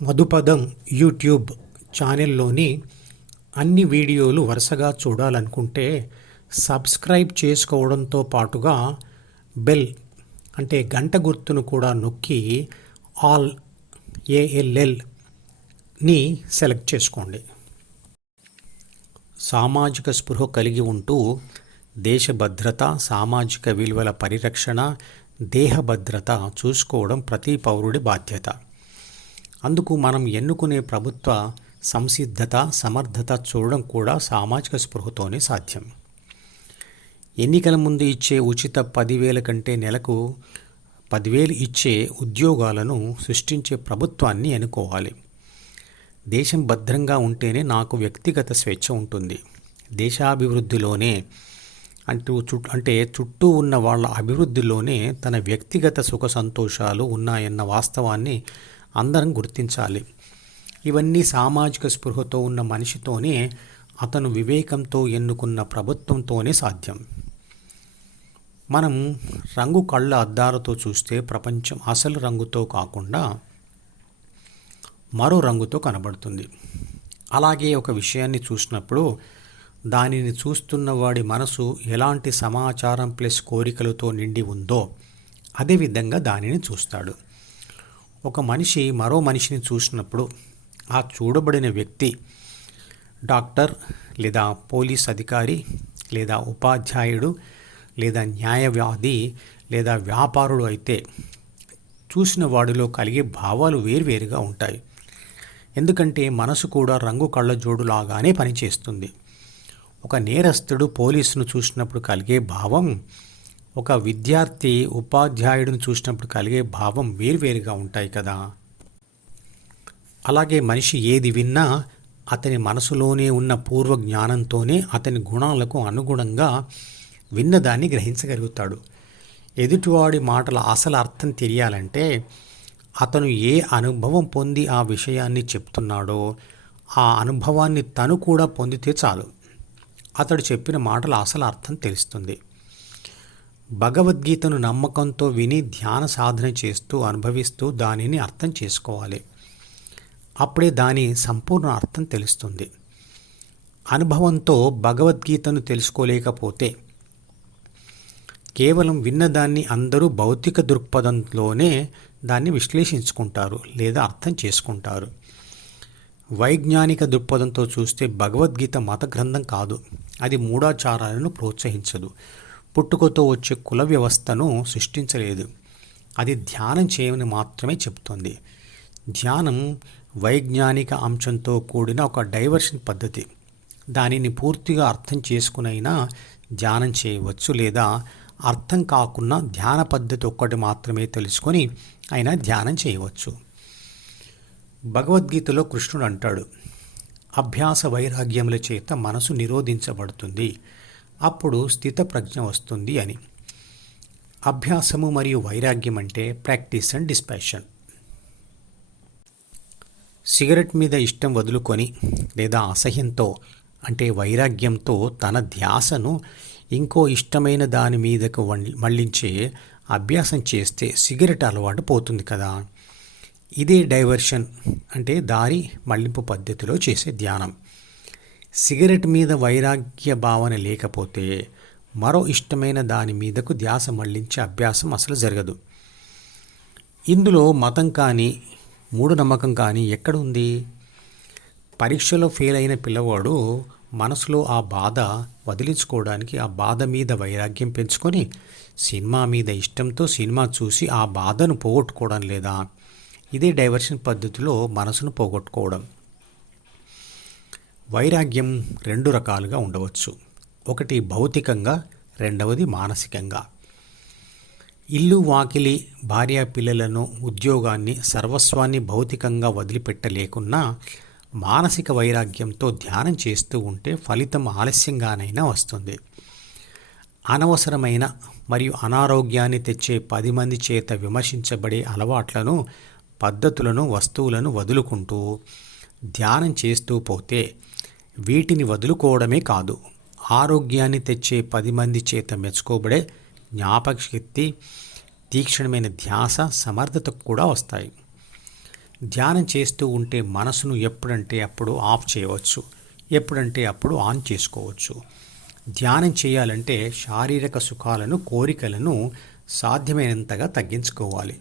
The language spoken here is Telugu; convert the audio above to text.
మధుపదం యూట్యూబ్ ఛానల్లోని అన్ని వీడియోలు వరుసగా చూడాలనుకుంటే సబ్స్క్రైబ్ చేసుకోవడంతో పాటుగా బెల్ అంటే గంట గుర్తును కూడా నొక్కి ఆల్ ALLని సెలెక్ట్ చేసుకోండి. సామాజిక స్పృహ కలిగి ఉంటూ దేశ భద్రత, సామాజిక విలువల పరిరక్షణ, దేహ భద్రత చూసుకోవడం ప్రతి పౌరుడి బాధ్యత. అందుకు మనం ఎన్నుకునే ప్రభుత్వ సంసిద్ధత, సమర్థత చూడడం కూడా సామాజిక స్పృహతోనే సాధ్యం. ఎన్నికల ముందు ఇచ్చే ఉచిత 10,000 కంటే నెలకు 10,000 ఇచ్చే ఉద్యోగాలను సృష్టించే ప్రభుత్వాన్ని ఎన్నుకోవాలి. దేశం భద్రంగా ఉంటేనే నాకు వ్యక్తిగత స్వేచ్ఛ ఉంటుంది. దేశాభివృద్ధిలోనే అంటే చుట్టూ ఉన్న వాళ్ళ అభివృద్ధిలోనే తన వ్యక్తిగత సుఖ సంతోషాలు ఉన్నాయన్న వాస్తవాన్ని అందరం గుర్తించాలి. ఇవన్నీ సామాజిక స్పృహతో ఉన్న మనిషితోనే, అతను వివేకంతో ఎన్నుకున్న ప్రభుత్వంతోనే సాధ్యం. మనం రంగు కళ్ళ అద్దాలతో చూస్తే ప్రపంచం అసలు రంగుతో కాకుండా మరో రంగుతో కనబడుతుంది. అలాగే ఒక విషయాన్ని చూసినప్పుడు దానిని చూస్తున్న వాడి మనసు ఎలాంటి సమాచారం ప్లస్ కోరికలతో నిండి ఉందో అదేవిధంగా దానిని చూస్తాడు. ఒక మనిషి మరో మనిషిని చూసినప్పుడు ఆ చూడబడిన వ్యక్తి డాక్టర్ లేదా పోలీస్ అధికారి లేదా ఉపాధ్యాయుడు లేదా న్యాయవాది లేదా వ్యాపారుడు అయితే చూసిన వాడిలో కలిగే భావాలు వేర్వేరుగా ఉంటాయి. ఎందుకంటే మనసు కూడా రంగు కళ్ళజోడులాగానే పనిచేస్తుంది. ఒక నేరస్తుడు పోలీసును చూసినప్పుడు కలిగే భావం, ఒక విద్యార్థి ఉపాధ్యాయుడిని చూసినప్పుడు కలిగే భావం వేర్వేరుగా ఉంటాయి కదా. అలాగే మనిషి ఏది విన్నా అతని మనసులోనే ఉన్న పూర్వ జ్ఞానంతోనే అతని గుణాలకు అనుగుణంగా విన్నదాన్ని గ్రహించగలుగుతాడు. ఎదుటివాడి మాటల అసలు అర్థం తెలియాలంటే అతను ఏ అనుభవం పొంది ఆ విషయాన్ని చెప్తున్నాడో ఆ అనుభవాన్ని తను కూడా పొందితే చాలు. అతడు చెప్పిన మాటల అసలు అర్థం తెలుస్తుంది. భగవద్గీతను నమ్మకంతో విని ధ్యాన సాధన చేస్తూ అనుభవిస్తూ దానిని అర్థం చేసుకోవాలి. అప్పుడే దాని సంపూర్ణ అర్థం తెలుస్తుంది. అనుభవంతో భగవద్గీతను తెలుసుకోలేకపోతే కేవలం విన్నదాన్ని అందరూ భౌతిక దృక్పథంలోనే దాన్ని విశ్లేషించుకుంటారు లేదా అర్థం చేసుకుంటారు. వైజ్ఞానిక దృక్పథంతో చూస్తే భగవద్గీత మత గ్రంథం కాదు. అది మూఢాచారాలను ప్రోత్సహించదు. పుట్టుకతో వచ్చే కుల వ్యవస్థను సృష్టించలేదు. అది ధ్యానం చేయమని మాత్రమే చెప్తుంది. ధ్యానం వైజ్ఞానిక అంశంతో కూడిన ఒక డైవర్షన్ పద్ధతి. దానిని పూర్తిగా అర్థం చేసుకునైనా ధ్యానం చేయవచ్చు, లేదా అర్థం కాకున్నా ధ్యాన పద్ధతి ఒక్కటి మాత్రమే తెలుసుకొని అయినా ధ్యానం చేయవచ్చు. భగవద్గీతలో కృష్ణుడు అంటాడు, అభ్యాస వైరాగ్యముల చేత మనసు నిరోధించబడుతుంది, అప్పుడు స్థితప్రజ్ఞ వస్తుంది అని. అభ్యాసము మరియు వైరాగ్యం అంటే ప్రాక్టీస్ అండ్ డిస్పాషన్. సిగరెట్ మీద ఇష్టం వదులుకొని లేదా అసహ్యంతో అంటే వైరాగ్యంతో తన ధ్యాసను ఇంకో ఇష్టమైన దాని మీదకు మళ్లించే అభ్యాసం చేస్తే సిగరెట్ అలవాటు పోతుంది కదా. ఇదే డైవర్షన్ అంటే దారి మళ్లింపు పద్ధతిలో చేసే ధ్యానం. సిగరెట్ మీద వైరాగ్య భావన లేకపోతే మరో ఇష్టమైన దాని మీదకు ధ్యాస మళ్లించే అభ్యాసం అసలు జరగదు. ఇందులో మతం కానీ మూఢనమ్మకం కానీ ఎక్కడుంది? పరీక్షలో ఫెయిల్ అయిన పిల్లవాడు మనసులో ఆ బాధ వదిలించుకోవడానికి ఆ బాధ మీద వైరాగ్యం పెంచుకొని సినిమా మీద ఇష్టంతో సినిమా చూసి ఆ బాధను పోగొట్టుకోవడం లేదా? ఇదే డైవర్షన్ పద్ధతిలో మనసును పోగొట్టుకోవడం. వైరాగ్యం 2 రకాలుగా ఉండవచ్చు. ఒకటి భౌతికంగా, రెండవది మానసికంగా. ఇల్లు, వాకిలి, భార్య, పిల్లలను, ఉద్యోగాన్ని, సర్వస్వాన్ని భౌతికంగా వదిలిపెట్టలేకున్నా మానసిక వైరాగ్యంతో ధ్యానం చేస్తూ ఉంటే ఫలితం ఆలస్యంగానైనా వస్తుంది. అనవసరమైన మరియు అనారోగ్యాన్ని తెచ్చే 10 మంది చేత విమర్శించబడే అలవాట్లను, పద్ధతులను, వస్తువులను వదులుకుంటూ ధ్యానం చేస్తూ పోతే వీటిని వదులుకోవడమే కాదు, ఆరోగ్యాన్ని తెచ్చే 10 మంది చేత మెచ్చుకోబడే జ్ఞాపక శక్తి, తీక్షణమైన ధ్యాస, సమర్థత కూడా వస్తాయి. ధ్యానం చేస్తూ ఉంటే మనసును ఎప్పుడంటే అప్పుడు ఆఫ్ చేయవచ్చు, ఎప్పుడంటే అప్పుడు ఆన్ చేసుకోవచ్చు. ధ్యానం చేయాలంటే శారీరక సుఖాలను, కోరికలను సాధ్యమైనంతగా తగ్గించుకోవాలి.